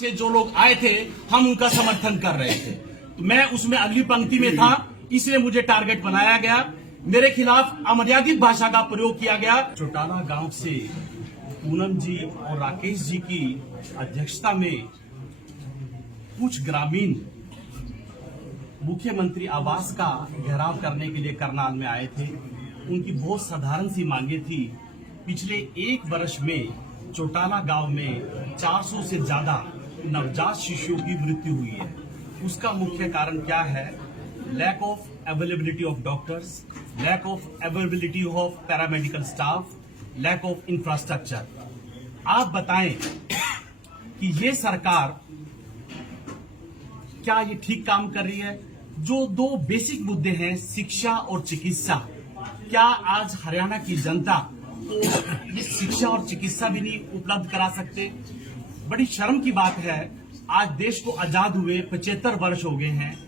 से जो लोग आए थे हम उनका समर्थन कर रहे थे, तो मैं उसमें अगली पंक्ति में था, इसलिए मुझे टारगेट बनाया गया। मेरे खिलाफ अमर्यादित भाषा का प्रयोग किया गया। चौटाला गांव से पूनम जी और राकेश जी की अध्यक्षता में कुछ ग्रामीण मुख्यमंत्री आवास का घेराव करने के लिए करनाल में आए थे। उनकी बहुत साधारण सी मांगे थी। पिछले एक वर्ष में चौटाला गांव में 400 से ज्यादा नवजात शिशुओं की मृत्यु हुई है। उसका मुख्य कारण क्या है? Lack of availability of doctors, lack of availability of paramedical staff, lack of infrastructure. आप बताएं कि ये सरकार क्या ये ठीक काम कर रही है? जो दो बेसिक मुद्दे हैं, शिक्षा और चिकित्सा, क्या आज हरियाणा की जनता को ये शिक्षा और चिकित्सा भी नहीं उपलब्ध करा सकते? बड़ी शर्म की बात है, आज देश को आजाद हुए 75 वर्ष हो गए हैं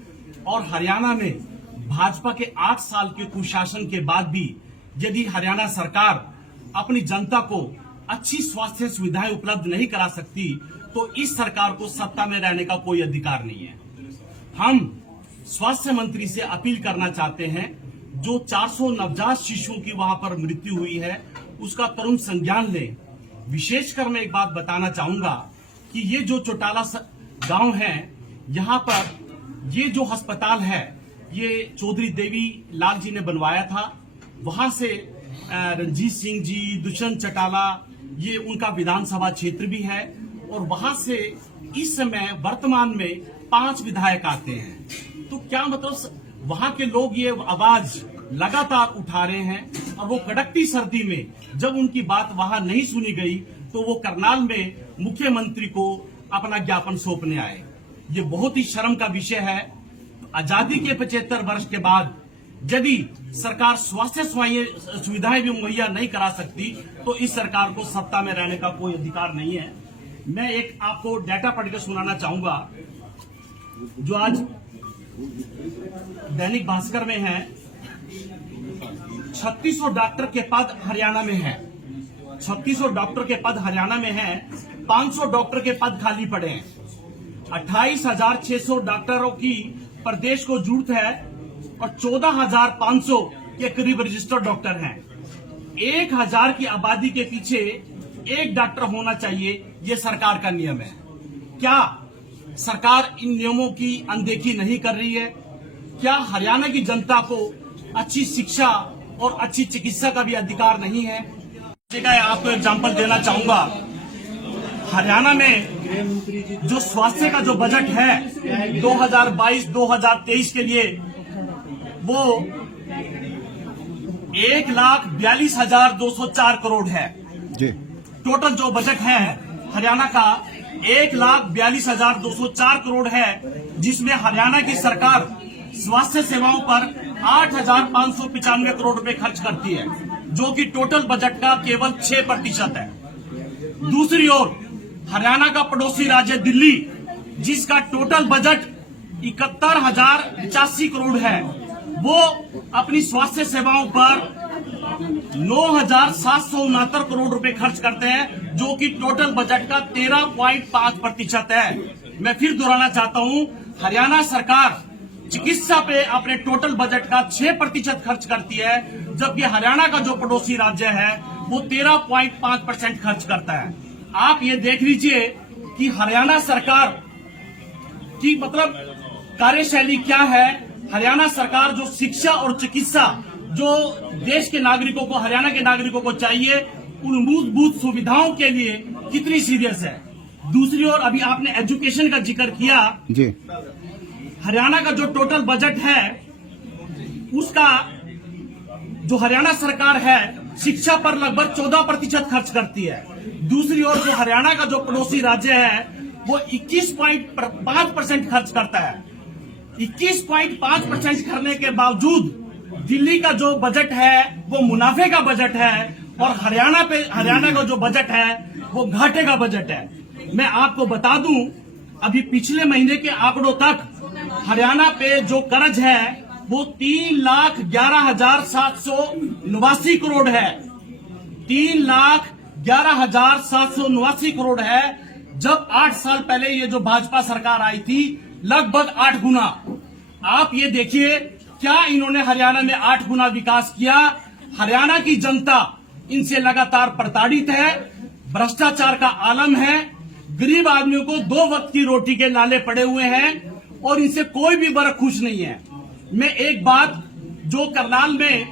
और हरियाणा में भाजपा के 8 साल के कुशासन के बाद भी यदि हरियाणा सरकार अपनी जनता को अच्छी स्वास्थ्य सुविधाएं उपलब्ध नहीं करा सकती तो इस सरकार को सत्ता में रहने का कोई अधिकार नहीं है। हम स्वास्थ्य मंत्री से अपील करना चाहते हैं, जो 400 नवजात शिशुओं की वहां पर मृत्यु हुई है उसका तुरंत संज्ञान लें। विशेषकर मैं एक बात बताना चाहूंगा कि ये जो चौटाला गांव है, यहाँ पर ये जो अस्पताल है ये चौधरी देवी लाल जी ने बनवाया था। वहां से रणजीत सिंह जी, दुष्यंत चौटाला, ये उनका विधानसभा क्षेत्र भी है और वहां से इस समय वर्तमान में 5 विधायक आते हैं। तो क्या मतलब वहां के लोग ये आवाज लगातार उठा रहे हैं और वो कड़कती सर्दी में जब उनकी बात वहां नहीं सुनी गई तो वो करनाल में मुख्यमंत्री को अपना ज्ञापन सौंपने आए। ये बहुत ही शर्म का विषय है। आजादी के 75 वर्ष के बाद यदि सरकार स्वास्थ्य सुविधाएं भी मुहैया नहीं करा सकती तो इस सरकार को सत्ता में रहने का कोई अधिकार नहीं है। मैं एक आपको डाटा पढ़कर सुनाना चाहूंगा जो आज दैनिक भास्कर में है। 3600 डॉक्टर के पद हरियाणा में है। 3600 डॉक्टर के पद हरियाणा में है। 500 डॉक्टर के पद खाली पड़े हैं। 28,600 डॉक्टरों की प्रदेश को जरूरत है और 14,500 के करीब रजिस्टर्ड डॉक्टर हैं। 1,000 की आबादी के पीछे एक डॉक्टर होना चाहिए, ये सरकार का नियम है। क्या सरकार इन नियमों की अनदेखी नहीं कर रही है? क्या हरियाणा की जनता को अच्छी शिक्षा और अच्छी चिकित्सा का भी अधिकार नहीं है? आपको एग्जाम्पल देना चाहूंगा। हरियाणा में जो स्वास्थ्य का जो बजट है 2022-2023 के लिए वो 1,42,204 करोड़ है। टोटल जो बजट है हरियाणा का 1,42,204 करोड़ है, जिसमें हरियाणा की सरकार स्वास्थ्य सेवाओं पर 8,595 करोड़ रुपए खर्च करती है, जो कि टोटल बजट का केवल 6% है। दूसरी ओर हरियाणा का पड़ोसी राज्य दिल्ली, जिसका टोटल बजट 71,085 करोड़ है, वो अपनी स्वास्थ्य सेवाओं पर 9,769 करोड़ रुपए खर्च करते हैं, जो कि टोटल बजट का 13.5% है। मैं फिर दोहराना चाहता हूं, हरियाणा सरकार चिकित्सा पे अपने टोटल बजट का 6% खर्च करती है, जबकि हरियाणा का जो पड़ोसी राज्य है वो 13.5% खर्च करता है। आप ये देख लीजिए कि हरियाणा सरकार की मतलब कार्यशैली क्या है। हरियाणा सरकार जो शिक्षा और चिकित्सा जो देश के नागरिकों को, हरियाणा के नागरिकों को चाहिए, उन मूलभूत सुविधाओं के लिए कितनी सीरियस है। दूसरी ओर अभी आपने एजुकेशन का जिक्र किया जी। हरियाणा का जो टोटल बजट है उसका जो हरियाणा सरकार है शिक्षा पर लगभग 14% खर्च करती है। दूसरी ओर जो हरियाणा का जो पड़ोसी राज्य है वो 21.5% खर्च करता है। 21.5% करने के बावजूद दिल्ली का जो बजट है वो मुनाफे का बजट है और हरियाणा का जो बजट है वो घाटे का बजट है। मैं आपको बता दूं, अभी पिछले महीने के आंकड़ों तक हरियाणा पे जो कर्ज है वो 3,11,789 करोड़ है। 3,11,789 करोड़ है, जब 8 साल पहले ये जो भाजपा सरकार आई थी, लगभग 8 गुना। आप ये देखिए क्या इन्होंने हरियाणा में 8 गुना विकास किया। हरियाणा की जनता इनसे लगातार प्रताड़ित है, भ्रष्टाचार का आलम है, गरीब आदमियों को 2 वक्त की रोटी के लाले पड़े हुए हैं और इनसे कोई भी वर्ग खुश नहीं है। मैं एक बात जो करनाल में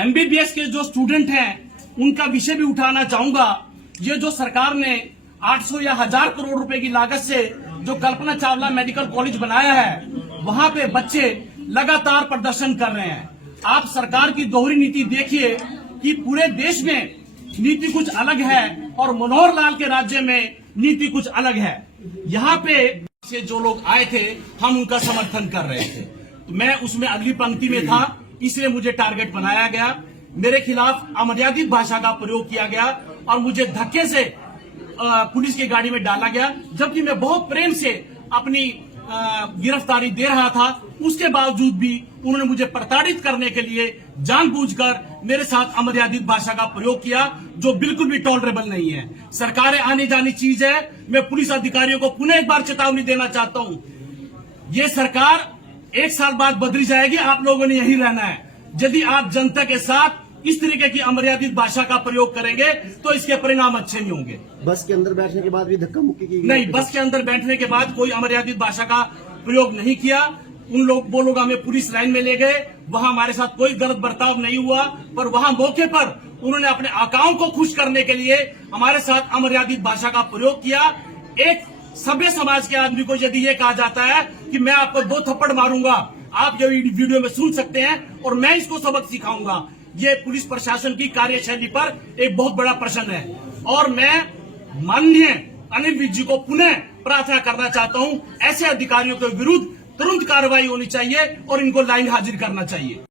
एमबीबीएस के जो स्टूडेंट हैं उनका विषय भी उठाना चाहूंगा। ये जो सरकार ने 800 या 1000 करोड़ रुपए की लागत से जो कल्पना चावला मेडिकल कॉलेज बनाया है, वहां पे बच्चे लगातार प्रदर्शन कर रहे हैं। आप सरकार की दोहरी नीति देखिए कि पूरे देश में नीति कुछ अलग है और मनोहर लाल के राज्य में नीति कुछ अलग है। यहाँ पे से जो लोग आए थे हम उनका समर्थन कर रहे थे, तो मैं उसमें अगली पंक्ति में था, इसलिए मुझे टारगेट बनाया गया। मेरे खिलाफ अमर्यादित भाषा का प्रयोग किया गया और मुझे धक्के से पुलिस की गाड़ी में डाला गया, जबकि मैं बहुत प्रेम से अपनी गिरफ्तारी दे रहा था। उसके बावजूद भी उन्होंने मुझे प्रताड़ित करने के लिए जानबूझकर मेरे साथ अमर्यादित भाषा का प्रयोग किया, जो बिल्कुल भी टॉलरेबल नहीं है। सरकारें आने जानी चीज है। मैं पुलिस अधिकारियों को पुनः एक बार चेतावनी देना चाहता हूं, ये सरकार 1 साल बाद बदली जाएगी, आप लोगों ने यही रहना है। यदि आप जनता के साथ इस तरीके की अमर्यादित भाषा का प्रयोग करेंगे तो इसके परिणाम अच्छे नहीं होंगे। बस के अंदर बैठने के बाद भी धक्का मुक्की की गई? नहीं, बस के अंदर बैठने के बाद कोई अमर्यादित भाषा का प्रयोग नहीं किया। वो लोग हमें पुलिस लाइन में ले गए, वहां हमारे साथ कोई गलत बर्ताव नहीं हुआ, पर वहां मौके पर उन्होंने अपने आकाओं को खुश करने के लिए हमारे साथ अमर्यादित भाषा का प्रयोग किया। एक सभ्य समाज के आदमी को यदि ये कहा जाता है कि मैं आपको 2 थप्पड़ मारूंगा, आप ये वीडियो में सुन सकते हैं और मैं इसको सबक सिखाऊंगा, ये पुलिस प्रशासन की कार्यशैली पर एक बहुत बड़ा प्रश्न है। और मैं माननीय अनिल विज जी को पुनः प्रार्थना करना चाहता हूं, ऐसे अधिकारियों के विरुद्ध तुरंत कार्रवाई होनी चाहिए और इनको लाइन हाजिर करना चाहिए।